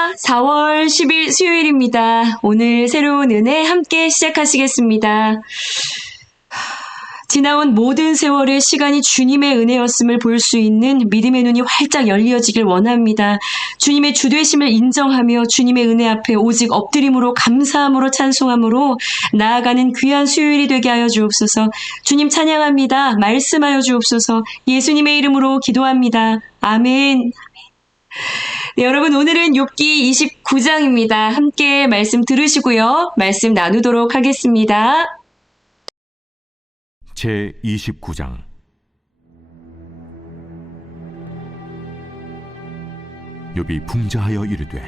안녕하십니까. 4월 10일 수요일입니다. 오늘 새로운 은혜 함께 시작하시겠습니다. 지나온 모든 세월의 시간이 주님의 은혜였음을 볼 수 있는 믿음의 눈이 활짝 열려지길 원합니다. 주님의 주되심을 인정하며 주님의 은혜 앞에 오직 엎드림으로 감사함으로 찬송함으로 나아가는 귀한 수요일이 되게 하여 주옵소서. 주님 찬양합니다. 말씀하여 주옵소서. 예수님의 이름으로 기도합니다. 아멘. 네, 여러분 오늘은 욥기 29장입니다. 함께 말씀 들으시고요. 말씀 나누도록 하겠습니다. 제29장. 욥이 풍자하여 이르되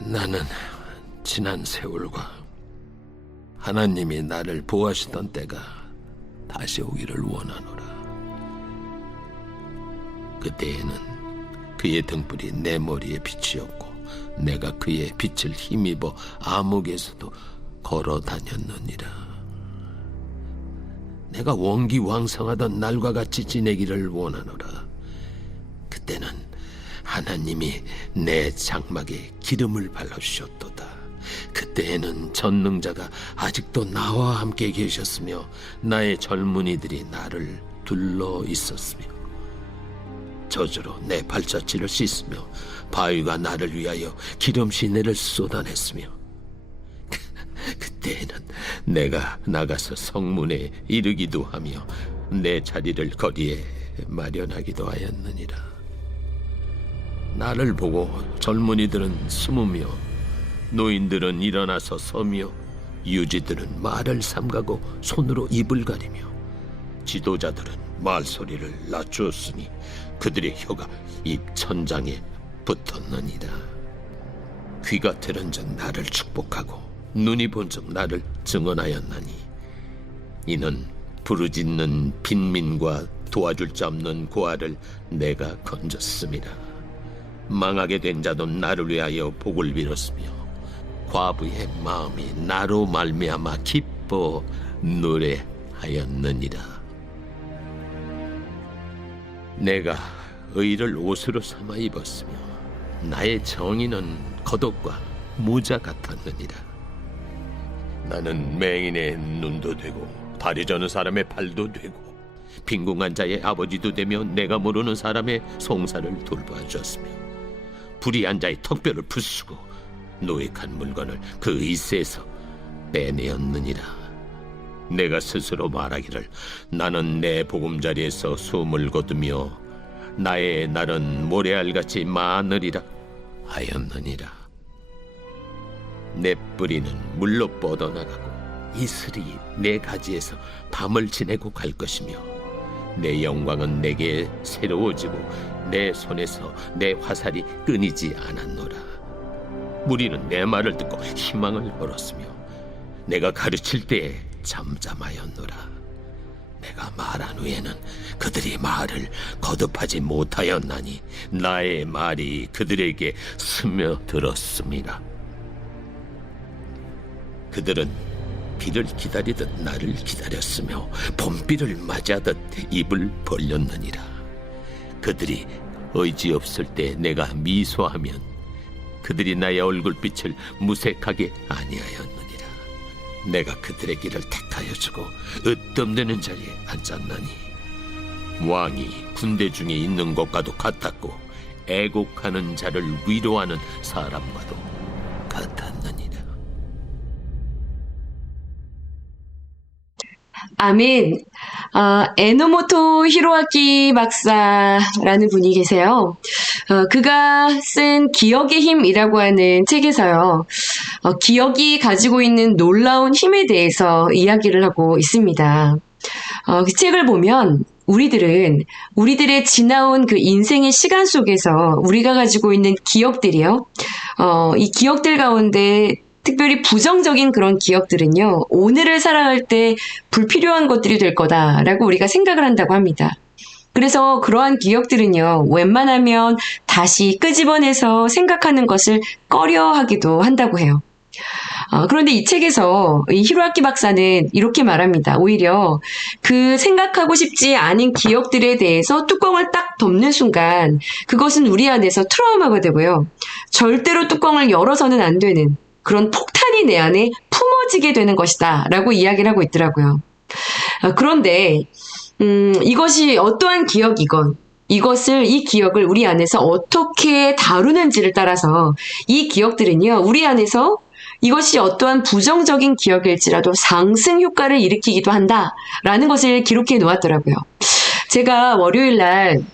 나는 지난 세월과 하나님이 나를 보호하시던 때가 다시 오기를 원하노라. 그때에는 그의 등불이 내 머리에 빛이었고 내가 그의 빛을 힘입어 암흑에서도 걸어 다녔느니라. 내가 원기왕성하던 날과 같이 지내기를 원하노라. 그때는 하나님이 내 장막에 기름을 발라주셨도다. 그때에는 전능자가 아직도 나와 함께 계셨으며 나의 젊은이들이 나를 둘러 있었으며 저주로 내 발자취를 씻으며 바위가 나를 위하여 기름 시내를 쏟아냈으며 그때에는 내가 나가서 성문에 이르기도 하며 내 자리를 거리에 마련하기도 하였느니라. 나를 보고 젊은이들은 숨으며 노인들은 일어나서 서며 유지들은 말을 삼가고 손으로 입을 가리며 지도자들은 말소리를 낮추었으니 그들의 혀가 입 천장에 붙었느니라. 귀가 들은즉 나를 축복하고 눈이 본즉 나를 증언하였나니 이는 부르짖는 빈민과 도와줄 자 없는 고아를 내가 건졌습니다. 망하게 된 자도 나를 위하여 복을 빌었으며 과부의 마음이 나로 말미암아 기뻐 노래하였느니라. 내가 의를 옷으로 삼아 입었으며 나의 정의는 겉옷과 모자 같았느니라. 나는 맹인의 눈도 되고 다리 저는 사람의 발도 되고 빈궁한 자의 아버지도 되며 내가 모르는 사람의 송사를 돌봐주었으며 불의한 자의 턱뼈를 부수고 노획한 물건을 그 이새에서 빼내었느니라. 내가 스스로 말하기를 나는 내 보금자리에서 숨을 거두며 나의 날은 모래알같이 많으리라 하였느니라. 내 뿌리는 물로 뻗어나가고 이슬이 내 가지에서 밤을 지내고 갈 것이며 내 영광은 내게 새로워지고 내 손에서 내 화살이 끊이지 않았노라. 무리는 내 말을 듣고 희망을 걸었으며 내가 가르칠 때에 잠잠하였노라. 내가 말한 후에는 그들이 말을 거듭하지 못하였나니 나의 말이 그들에게 스며들었습니다. 그들은 비를 기다리듯 나를 기다렸으며 봄비를 맞이하듯 입을 벌렸느니라. 그들이 의지없을 때 내가 미소하면 그들이 나의 얼굴빛을 무색하게 아니하였느니라. 내가 그들의 길을 택하여 주고 으뜸되는 자리에 앉았나니 왕이 군대 중에 있는 것과도 같았고 애곡하는 자를 위로하는 사람과도 같았느니라. 아멘. 에노모토 히로아키 박사라는 분이 계세요. 그가 쓴 기억의 힘이라고 하는 책에서요. 기억이 가지고 있는 놀라운 힘에 대해서 이야기를 하고 있습니다. 그 책을 보면 우리들의 지나온 그 인생의 시간 속에서 우리가 가지고 있는 기억들이요. 이 기억들 가운데 특별히 부정적인 그런 기억들은요, 오늘을 살아갈 때 불필요한 것들이 될 거다라고 우리가 생각을 한다고 합니다. 그래서 그러한 기억들은요, 웬만하면 다시 끄집어내서 생각하는 것을 꺼려 하기도 한다고 해요. 그런데 이 책에서 이 히로아키 박사는 이렇게 말합니다. 오히려 그 생각하고 싶지 않은 기억들에 대해서 뚜껑을 딱 덮는 순간 그것은 우리 안에서 트라우마가 되고요. 절대로 뚜껑을 열어서는 안 되는 그런 폭탄이 내 안에 품어지게 되는 것이다 라고 이야기를 하고 있더라고요. 그런데 이것이 어떠한 기억이건 이 기억을 우리 안에서 어떻게 다루는지를 따라서 이 기억들은요, 우리 안에서 이것이 어떠한 부정적인 기억일지라도 상승 효과를 일으키기도 한다라는 것을 기록해 놓았더라고요. 제가 월요일 날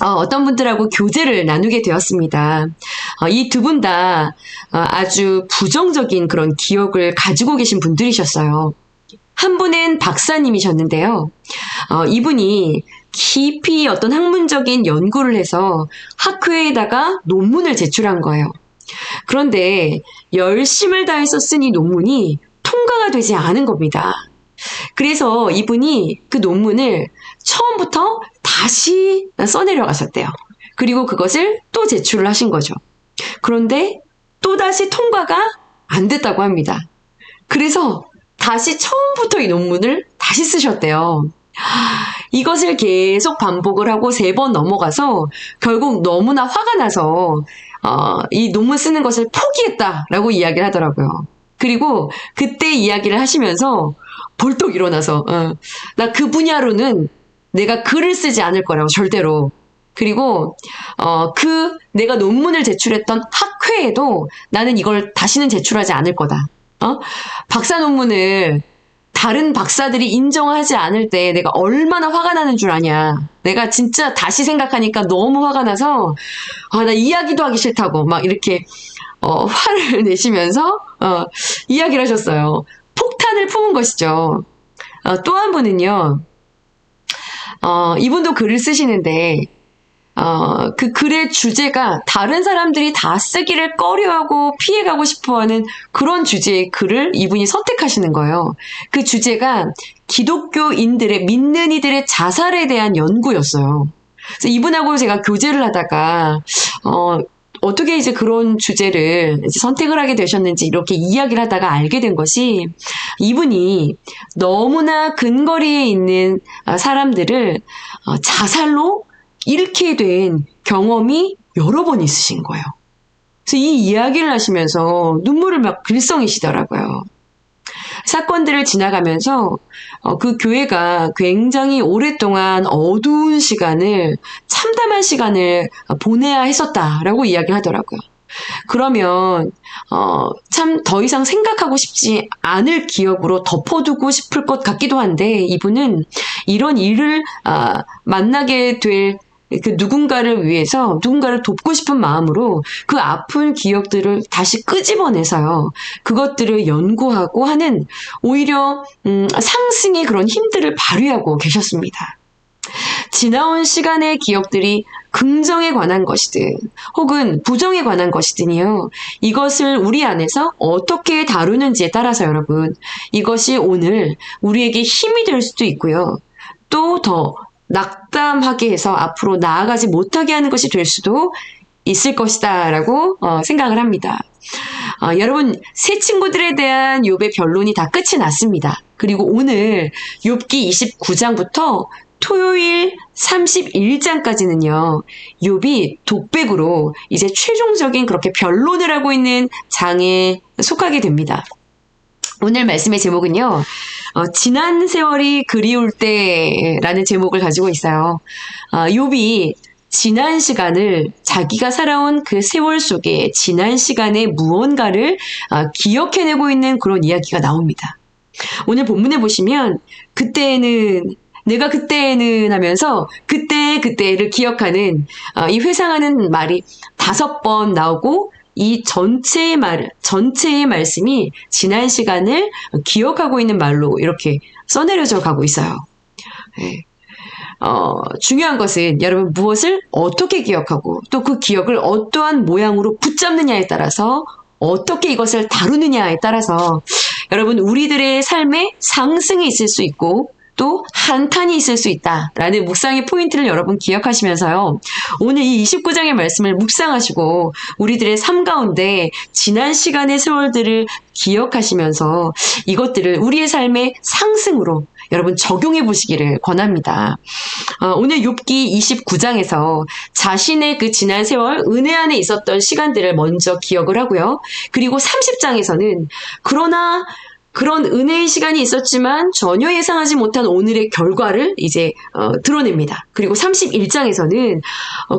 어떤 분들하고 교제를 나누게 되었습니다. 이 두 분 다 아주 부정적인 그런 기억을 가지고 계신 분들이셨어요. 한 분은 박사님이셨는데요. 이분이 깊이 어떤 학문적인 연구를 해서 학회에다가 논문을 제출한 거예요. 그런데 열심을 다해서 쓴 이 논문이 통과가 되지 않은 겁니다. 그래서 이분이 그 논문을 처음부터 다시 써내려가셨대요. 그리고 그것을 또 제출을 하신 거죠. 그런데 또다시 통과가 안 됐다고 합니다. 그래서 다시 처음부터 이 논문을 다시 쓰셨대요. 이것을 계속 반복을 하고 3번 넘어가서 결국 너무나 화가 나서 이 논문 쓰는 것을 포기했다라고 이야기를 하더라고요. 그리고 그때 이야기를 하시면서 벌떡 일어나서 나 그 분야로는 내가 글을 쓰지 않을 거라고 절대로. 그리고 내가 논문을 제출했던 학회에도 나는 이걸 다시는 제출하지 않을 거다. 박사 논문을 다른 박사들이 인정하지 않을 때 내가 얼마나 화가 나는 줄 아냐. 내가 진짜 다시 생각하니까 너무 화가 나서 나 이야기도 하기 싫다고 막 이렇게 화를 내시면서 이야기를 하셨어요. 폭탄을 품은 것이죠. 또 한 분은요. 이분도 글을 쓰시는데 그 글의 주제가 다른 사람들이 다 쓰기를 꺼려하고 피해가고 싶어하는 그런 주제의 글을 이분이 선택하시는 거예요. 그 주제가 기독교인들의 믿는 이들의 자살에 대한 연구였어요. 그래서 이분하고 제가 교제를 하다가 어떻게 이제 그런 주제를 이제 선택을 하게 되셨는지 이렇게 이야기를 하다가 알게 된 것이 이분이 너무나 근거리에 있는 사람들을 자살로 잃게 된 경험이 여러 번 있으신 거예요. 그래서 이 이야기를 하시면서 눈물을 막 글썽이시더라고요. 사건들을 지나가면서 그 교회가 굉장히 오랫동안 어두운 시간을, 참담한 시간을 보내야 했었다라고 이야기를 하더라고요. 그러면 참 더 이상 생각하고 싶지 않을 기억으로 덮어두고 싶을 것 같기도 한데 이분은 이런 일을 만나게 될 그 누군가를 위해서 누군가를 돕고 싶은 마음으로 그 아픈 기억들을 다시 끄집어내서요. 그것들을 연구하고 하는 오히려 상승의 그런 힘들을 발휘하고 계셨습니다. 지나온 시간의 기억들이 긍정에 관한 것이든 혹은 부정에 관한 것이든요. 이것을 우리 안에서 어떻게 다루는지에 따라서 여러분 이것이 오늘 우리에게 힘이 될 수도 있고요. 또 더 낙담하게 해서 앞으로 나아가지 못하게 하는 것이 될 수도 있을 것이다 라고 생각을 합니다. 여러분 새 친구들에 대한 욥의 변론이 다 끝이 났습니다. 그리고 오늘 욥기 29장부터 토요일 31장까지는요. 욥이 독백으로 이제 최종적인 그렇게 변론을 하고 있는 장에 속하게 됩니다. 오늘 말씀의 제목은요. 지난 세월이 그리울 때라는 제목을 가지고 있어요. 욥이 지난 시간을 자기가 살아온 그 세월 속에 지난 시간의 무언가를 기억해내고 있는 그런 이야기가 나옵니다. 오늘 본문에 보시면 내가 그때에는 하면서 그때를 기억하는 이 회상하는 말이 5번 나오고 이 전체의 말씀이 지난 시간을 기억하고 있는 말로 이렇게 써내려져 가고 있어요. 네. 중요한 것은 여러분 무엇을 어떻게 기억하고 또 그 기억을 어떠한 모양으로 붙잡느냐에 따라서 어떻게 이것을 다루느냐에 따라서 여러분 우리들의 삶에 상승이 있을 수 있고 또 한탄이 있을 수 있다라는 묵상의 포인트를 여러분 기억하시면서요. 오늘 이 29장의 말씀을 묵상하시고 우리들의 삶 가운데 지난 시간의 세월들을 기억하시면서 이것들을 우리의 삶의 상승으로 여러분 적용해 보시기를 권합니다. 오늘 욥기 29장에서 자신의 그 지난 세월 은혜 안에 있었던 시간들을 먼저 기억을 하고요. 그리고 30장에서는 그러나 그런 은혜의 시간이 있었지만 전혀 예상하지 못한 오늘의 결과를 이제 드러냅니다. 그리고 31장에서는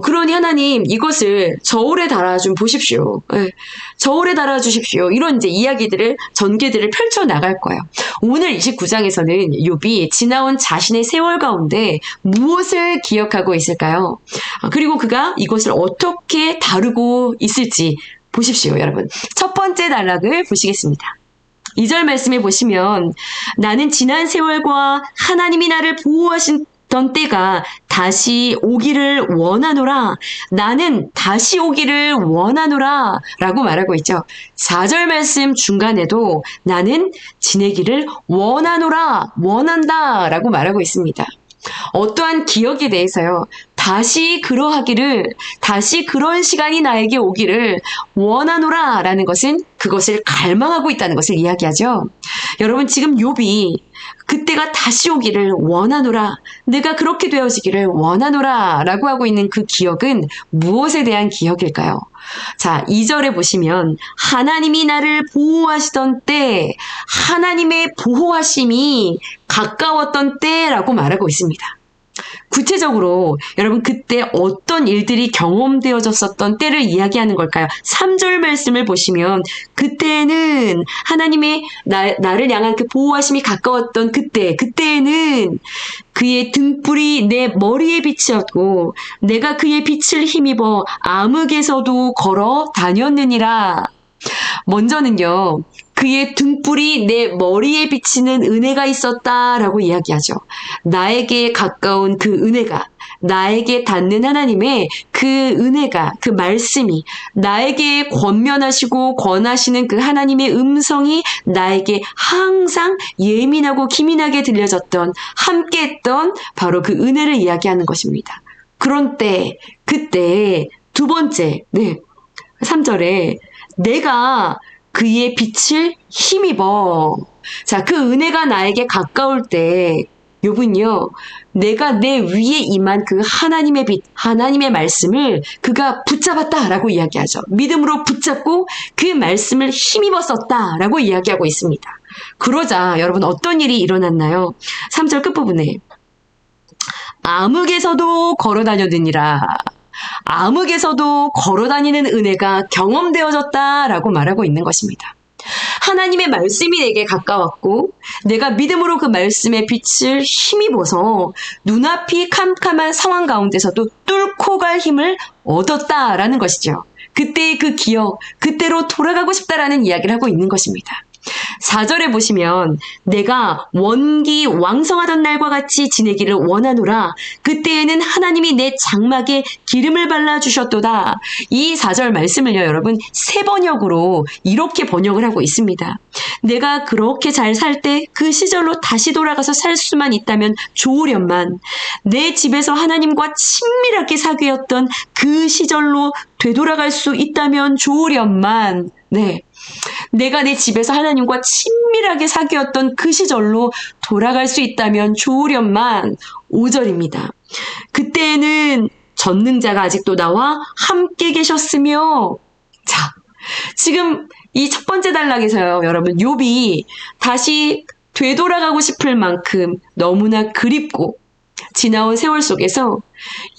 그러니 하나님 이것을 저울에 달아 좀 보십시오. 네, 저울에 달아 주십시오. 이런 이제 이야기들을 전개들을 펼쳐 나갈 거예요. 오늘 29장에서는 욥이 지나온 자신의 세월 가운데 무엇을 기억하고 있을까요? 그리고 그가 이것을 어떻게 다루고 있을지 보십시오, 여러분. 첫 번째 단락을 보시겠습니다. 2절 말씀에 보시면 나는 지난 세월과 하나님이 나를 보호하시던 때가 다시 오기를 원하노라. 나는 다시 오기를 원하노라 라고 말하고 있죠. 4절 말씀 중간에도 나는 지내기를 원하노라, 원한다 라고 말하고 있습니다. 어떠한 기억에 대해서요. 다시 그러하기를, 다시 그런 시간이 나에게 오기를 원하노라 라는 것은 그것을 갈망하고 있다는 것을 이야기하죠. 여러분 지금 욥이 그때가 다시 오기를 원하노라, 내가 그렇게 되어지기를 원하노라 라고 하고 있는 그 기억은 무엇에 대한 기억일까요? 자, 2절에 보시면 하나님이 나를 보호하시던 때, 하나님의 보호하심이 가까웠던 때라고 말하고 있습니다. 구체적으로 여러분 그때 어떤 일들이 경험되어졌었던 때를 이야기하는 걸까요? 3절 말씀을 보시면 그때는 하나님의 나를 향한 그 보호하심이 가까웠던 그때에는 그의 등불이 내 머리에 빛이었고 내가 그의 빛을 힘입어 암흑에서도 걸어 다녔느니라. 먼저는요. 그의 등불이 내 머리에 비치는 은혜가 있었다라고 이야기하죠. 나에게 가까운 그 은혜가, 나에게 닿는 하나님의 그 은혜가, 그 말씀이 나에게 권면하시고 권하시는 그 하나님의 음성이 나에게 항상 예민하고 기민하게 들려졌던, 함께했던 바로 그 은혜를 이야기하는 것입니다. 그런 때, 그때 두 번째, 3절에 내가 그의 빛을 힘입어. 자, 그 은혜가 나에게 가까울 때 욥은요, 내가 내 위에 임한 그 하나님의 빛, 하나님의 말씀을 그가 붙잡았다라고 이야기하죠. 믿음으로 붙잡고 그 말씀을 힘입었었다라고 이야기하고 있습니다. 그러자 여러분 어떤 일이 일어났나요? 3절 끝부분에 암흑에서도 걸어다녀드니라. 암흑에서도 걸어다니는 은혜가 경험되어졌다라고 말하고 있는 것입니다. 하나님의 말씀이 내게 가까웠고 내가 믿음으로 그 말씀의 빛을 힘입어서 눈앞이 캄캄한 상황 가운데서도 뚫고 갈 힘을 얻었다라는 것이죠. 그때의 그 기억, 그때로 돌아가고 싶다라는 이야기를 하고 있는 것입니다. 4절에 보시면 내가 원기 왕성하던 날과 같이 지내기를 원하노라. 그때에는 하나님이 내 장막에 기름을 발라주셨도다. 이 4절 말씀을요, 여러분 세 번역으로 이렇게 번역을 하고 있습니다. 내가 그렇게 잘 살 때 그 시절로 다시 돌아가서 살 수만 있다면 좋으련만, 내 집에서 하나님과 친밀하게 사귀었던 그 시절로 되돌아갈 수 있다면 좋으련만. 내가 내 집에서 하나님과 친밀하게 사귀었던 그 시절로 돌아갈 수 있다면 좋으련만. 5절입니다. 그때에는 전능자가 아직도 나와 함께 계셨으며. 자, 지금 이 첫 번째 단락에서요, 여러분 욥이 다시 되돌아가고 싶을 만큼 너무나 그립고 지나온 세월 속에서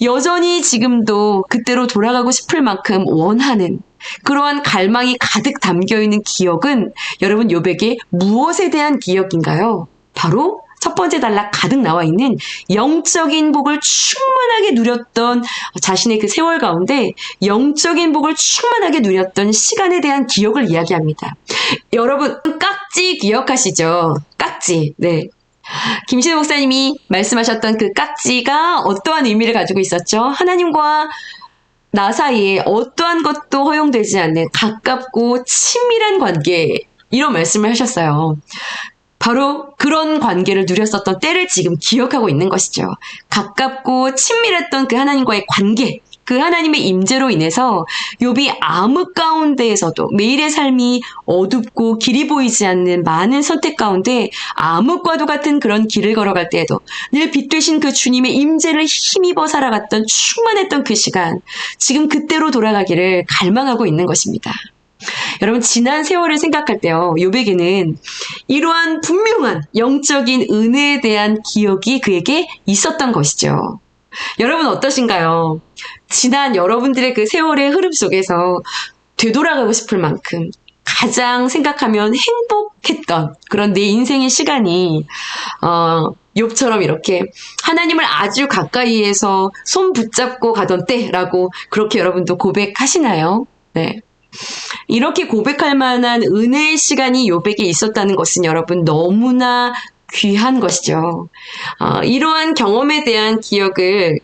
여전히 지금도 그때로 돌아가고 싶을 만큼 원하는 그러한 갈망이 가득 담겨있는 기억은 여러분 욥에게 무엇에 대한 기억인가요? 바로 첫 번째 단락 가득 나와 있는 영적인 복을 충만하게 누렸던 자신의 그 세월 가운데 영적인 복을 충만하게 누렸던 시간에 대한 기억을 이야기합니다. 여러분 깍지 기억하시죠? 깍지. 김신우 목사님이 말씀하셨던 그 깍지가 어떠한 의미를 가지고 있었죠? 하나님과 나 사이에 어떠한 것도 허용되지 않는 가깝고 친밀한 관계, 이런 말씀을 하셨어요. 바로 그런 관계를 누렸었던 때를 지금 기억하고 있는 것이죠. 가깝고 친밀했던 그 하나님과의 관계, 그 하나님의 임재로 인해서 욥이 암흑 가운데에서도 매일의 삶이 어둡고 길이 보이지 않는 많은 선택 가운데 암흑과도 같은 그런 길을 걸어갈 때에도 늘 빛 되신 그 주님의 임재를 힘입어 살아갔던 충만했던 그 시간, 지금 그때로 돌아가기를 갈망하고 있는 것입니다. 여러분, 지난 세월을 생각할 때요, 욥에게는 이러한 분명한 영적인 은혜에 대한 기억이 그에게 있었던 것이죠. 여러분 어떠신가요? 지난 여러분들의 그 세월의 흐름 속에서 되돌아가고 싶을 만큼 가장 생각하면 행복했던 그런 내 인생의 시간이 욥처럼 이렇게 하나님을 아주 가까이에서 손 붙잡고 가던 때라고 그렇게 여러분도 고백하시나요? 네. 이렇게 고백할 만한 은혜의 시간이 욥에게 있었다는 것은 여러분 너무나 귀한 것이죠. 이러한 경험에 대한 기억을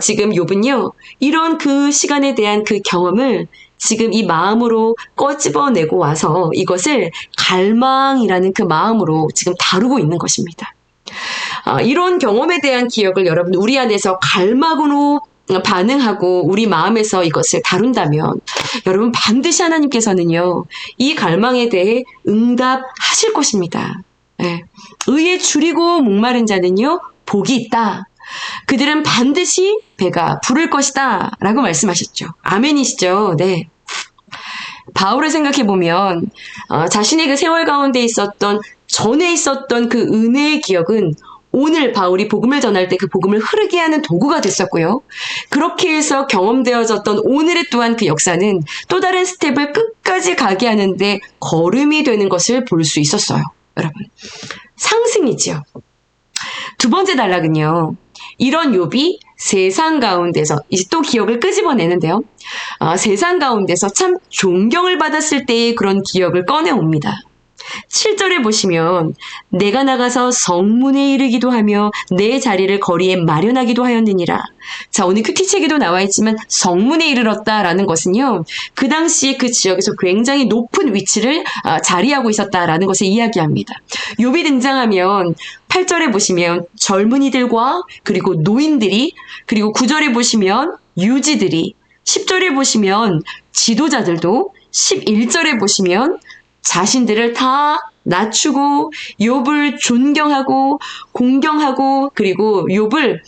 지금 욥은요, 이런 그 시간에 대한 그 경험을 지금 이 마음으로 꺼집어내고 와서 이것을 갈망이라는 그 마음으로 지금 다루고 있는 것입니다. 이런 경험에 대한 기억을 여러분 우리 안에서 갈망으로 반응하고 우리 마음에서 이것을 다룬다면 여러분 반드시 하나님께서는요, 이 갈망에 대해 응답하실 것입니다. 네. 의에 줄이고 목마른 자는요 복이 있다. 그들은 반드시 배가 부를 것이다 라고 말씀하셨죠. 아멘이시죠? 네. 바울을 생각해보면 자신의 그 세월 가운데 있었던 전에 있었던 그 은혜의 기억은 오늘 바울이 복음을 전할 때 그 복음을 흐르게 하는 도구가 됐었고요. 그렇게 해서 경험되어졌던 오늘의 또한 그 역사는 또 다른 스텝을 끝까지 가게 하는데 걸음이 되는 것을 볼 수 있었어요. 여러분, 상승이지요. 두 번째 단락은요, 이런 욥이 세상 가운데서 이제 또 기억을 끄집어내는데요. 세상 가운데서 참 존경을 받았을 때의 그런 기억을 꺼내옵니다. 7절에 보시면 내가 나가서 성문에 이르기도 하며 내 자리를 거리에 마련하기도 하였느니라. 자, 오늘 큐티책에도 나와 있지만 성문에 이르렀다라는 것은요, 그 당시에 그 지역에서 굉장히 높은 위치를 자리하고 있었다라는 것을 이야기합니다. 욥이 등장하면 8절에 보시면 젊은이들과 그리고 노인들이, 그리고 9절에 보시면 유지들이, 10절에 보시면 지도자들도, 11절에 보시면 자신들을 다 낮추고 욥을 존경하고 공경하고 그리고 욥을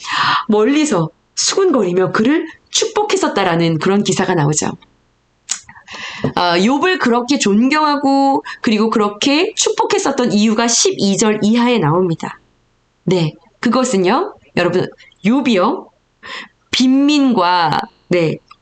멀리서 수군거리며 그를 축복했었다라는 그런 기사가 나오죠. 욥을 그렇게 존경하고 그리고 그렇게 축복했었던 이유가 12절 이하에 나옵니다. 네, 그것은요, 여러분, 욥이요, 빈민과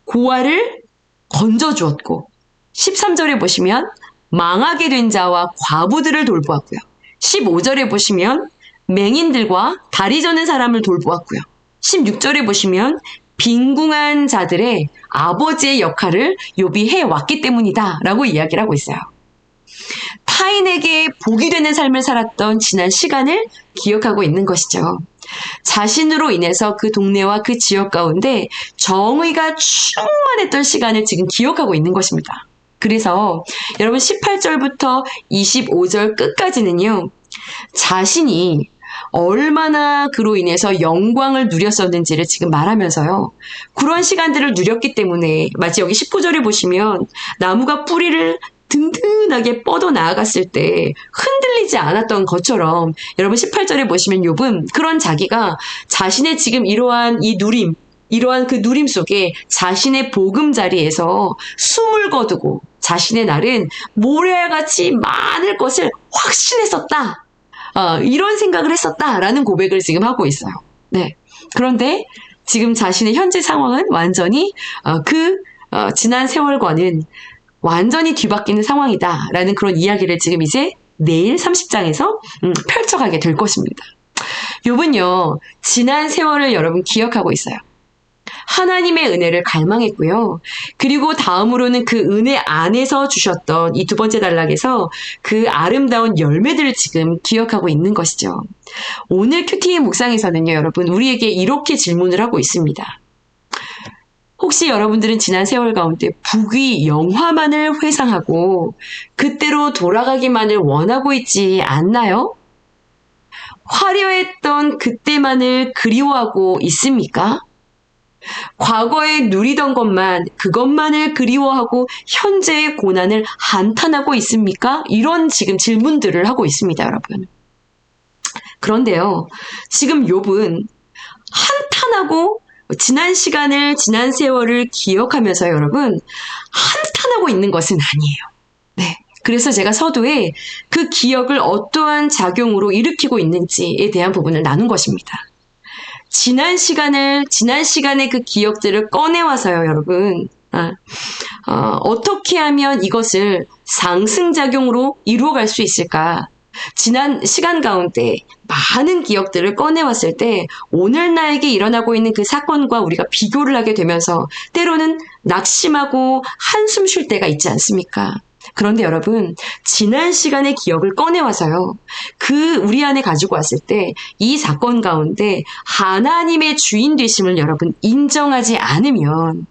고아를 건져주었고, 13절에 보시면 망하게 된 자와 과부들을 돌보았고요. 15절에 보시면 맹인들과 다리 저는 사람을 돌보았고요. 16절에 보시면 빈궁한 자들의 아버지의 역할을 욥이 해왔기 때문이다 라고 이야기를 하고 있어요. 타인에게 복이 되는 삶을 살았던 지난 시간을 기억하고 있는 것이죠. 자신으로 인해서 그 동네와 그 지역 가운데 정의가 충만했던 시간을 지금 기억하고 있는 것입니다. 그래서 여러분 18절부터 25절 끝까지는요, 자신이 얼마나 그로 인해서 영광을 누렸었는지를 지금 말하면서요, 그런 시간들을 누렸기 때문에 마치 여기 19절에 보시면 나무가 뿌리를 든든하게 뻗어 나아갔을 때 흔들리지 않았던 것처럼 여러분 18절에 보시면 욥은 그런 자기가 자신의 지금 이러한 이 누림, 이러한 그 누림 속에 자신의 보금자리에서 숨을 거두고 자신의 날은 모래알같이 많을 것을 확신했었다. 이런 생각을 했었다라는 고백을 지금 하고 있어요. 네. 그런데 지금 자신의 현재 상황은 완전히 지난 세월과는 완전히 뒤바뀌는 상황이다라는 그런 이야기를 지금 이제 내일 30장에서 펼쳐가게 될 것입니다. 욥은요, 지난 세월을 여러분 기억하고 있어요. 하나님의 은혜를 갈망했고요. 그리고 다음으로는 그 은혜 안에서 주셨던 이 두 번째 단락에서 그 아름다운 열매들을 지금 기억하고 있는 것이죠. 오늘 큐티의 묵상에서는요, 여러분, 우리에게 이렇게 질문을 하고 있습니다. 혹시 여러분들은 지난 세월 가운데 부귀 영화만을 회상하고 그때로 돌아가기만을 원하고 있지 않나요? 화려했던 그때만을 그리워하고 있습니까? 과거에 누리던 것만, 그것만을 그리워하고 현재의 고난을 한탄하고 있습니까? 이런 지금 질문들을 하고 있습니다, 여러분. 그런데요, 지금 욥은 한탄하고 지난 시간을, 지난 세월을 기억하면서 여러분, 한탄하고 있는 것은 아니에요. 네. 그래서 제가 서두에 그 기억을 어떠한 작용으로 일으키고 있는지에 대한 부분을 나눈 것입니다. 지난 시간의 그 기억들을 꺼내와서요, 여러분. 어떻게 하면 이것을 상승작용으로 이루어갈 수 있을까? 지난 시간 가운데 많은 기억들을 꺼내왔을 때 오늘 나에게 일어나고 있는 그 사건과 우리가 비교를 하게 되면서 때로는 낙심하고 한숨 쉴 때가 있지 않습니까? 그런데 여러분, 지난 시간의 기억을 꺼내와서요, 우리 안에 가지고 왔을 때 이 사건 가운데 하나님의 주인 되심을 여러분 인정하지 않으면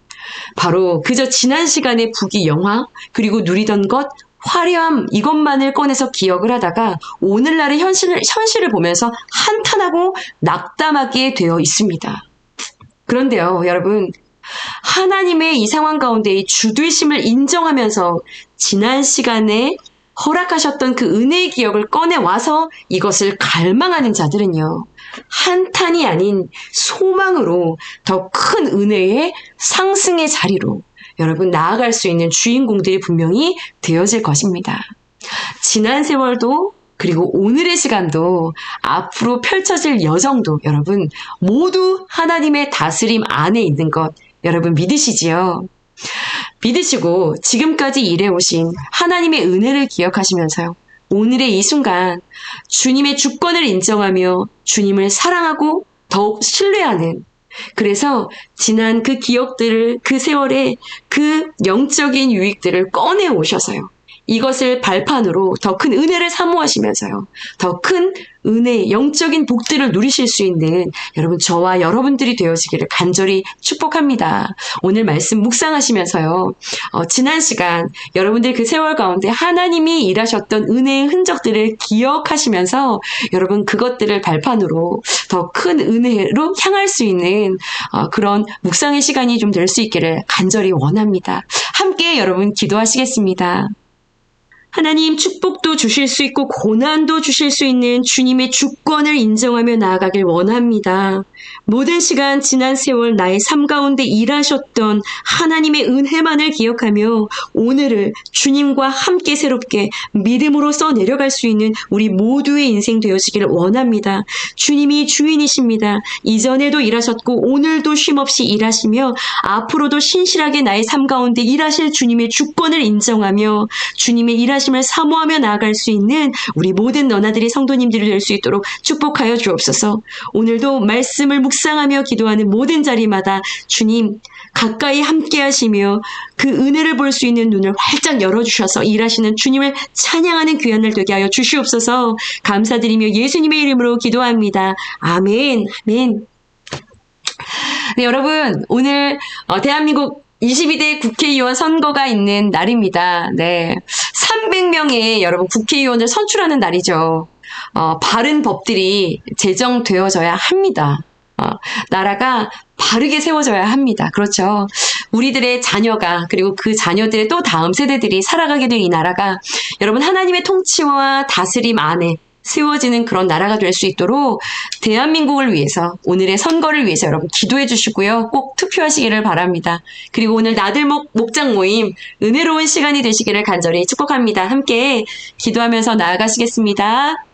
바로 그저 지난 시간의 부귀 영화, 그리고 누리던 것, 화려함, 이것만을 꺼내서 기억을 하다가 오늘날의 현실을 보면서 한탄하고 낙담하게 되어 있습니다. 그런데요, 여러분, 하나님의 이 상황 가운데 이 주되심을 인정하면서 지난 시간에 허락하셨던 그 은혜의 기억을 꺼내와서 이것을 갈망하는 자들은요, 한탄이 아닌 소망으로 더 큰 은혜의 상승의 자리로 여러분 나아갈 수 있는 주인공들이 분명히 되어질 것입니다. 지난 세월도 그리고 오늘의 시간도 앞으로 펼쳐질 여정도 여러분 모두 하나님의 다스림 안에 있는 것 여러분 믿으시지요? 믿으시고 지금까지 일해오신 하나님의 은혜를 기억하시면서요. 오늘의 이 순간 주님의 주권을 인정하며 주님을 사랑하고 더욱 신뢰하는, 그래서 지난 그 기억들을, 그 세월의 그 영적인 유익들을 꺼내 오셔서요. 이것을 발판으로 더 큰 은혜를 사모하시면서요. 더 큰 은혜, 영적인 복들을 누리실 수 있는 여러분 저와 여러분들이 되어지기를 간절히 축복합니다. 오늘 말씀 묵상하시면서요. 지난 시간 여러분들 그 세월 가운데 하나님이 일하셨던 은혜의 흔적들을 기억하시면서 여러분 그것들을 발판으로 더 큰 은혜로 향할 수 있는 그런 묵상의 시간이 좀 될 수 있기를 간절히 원합니다. 함께 여러분 기도하시겠습니다. 하나님, 축복도 주실 수 있고 고난도 주실 수 있는 주님의 주권을 인정하며 나아가길 원합니다. 모든 시간 지난 세월 나의 삶 가운데 일하셨던 하나님의 은혜만을 기억하며 오늘을 주님과 함께 새롭게 믿음으로 써내려갈 수 있는 우리 모두의 인생 되어지기를 원합니다. 주님이 주인이십니다. 이전에도 일하셨고 오늘도 쉼없이 일하시며 앞으로도 신실하게 나의 삶 가운데 일하실 주님의 주권을 인정하며 주님의 일하심을 사모하며 나아갈 수 있는 우리 모든 너나들이 성도님들이 될 수 있도록 축복하여 주옵소서. 오늘도 말씀을 묵상하며 기도하는 모든 자리마다 주님 가까이 함께 하시며 그 은혜를 볼 수 있는 눈을 활짝 열어주셔서 일하시는 주님을 찬양하는 귀한 날 되게 하여 주시옵소서. 감사드리며 예수님의 이름으로 기도합니다. 아멘. 아멘. 네, 여러분 오늘 대한민국 22대 국회의원 선거가 있는 날입니다. 네, 300명의 여러분 국회의원을 선출하는 날이죠. 바른 법들이 제정되어져야 합니다. 나라가 바르게 세워져야 합니다. 그렇죠. 우리들의 자녀가 그리고 그 자녀들의 또 다음 세대들이 살아가게 될 이 나라가 여러분 하나님의 통치와 다스림 안에 세워지는 그런 나라가 될 수 있도록 대한민국을 위해서 오늘의 선거를 위해서 여러분 기도해 주시고요. 꼭 투표하시기를 바랍니다. 그리고 오늘 나들목 목장 모임 은혜로운 시간이 되시기를 간절히 축복합니다. 함께 기도하면서 나아가시겠습니다.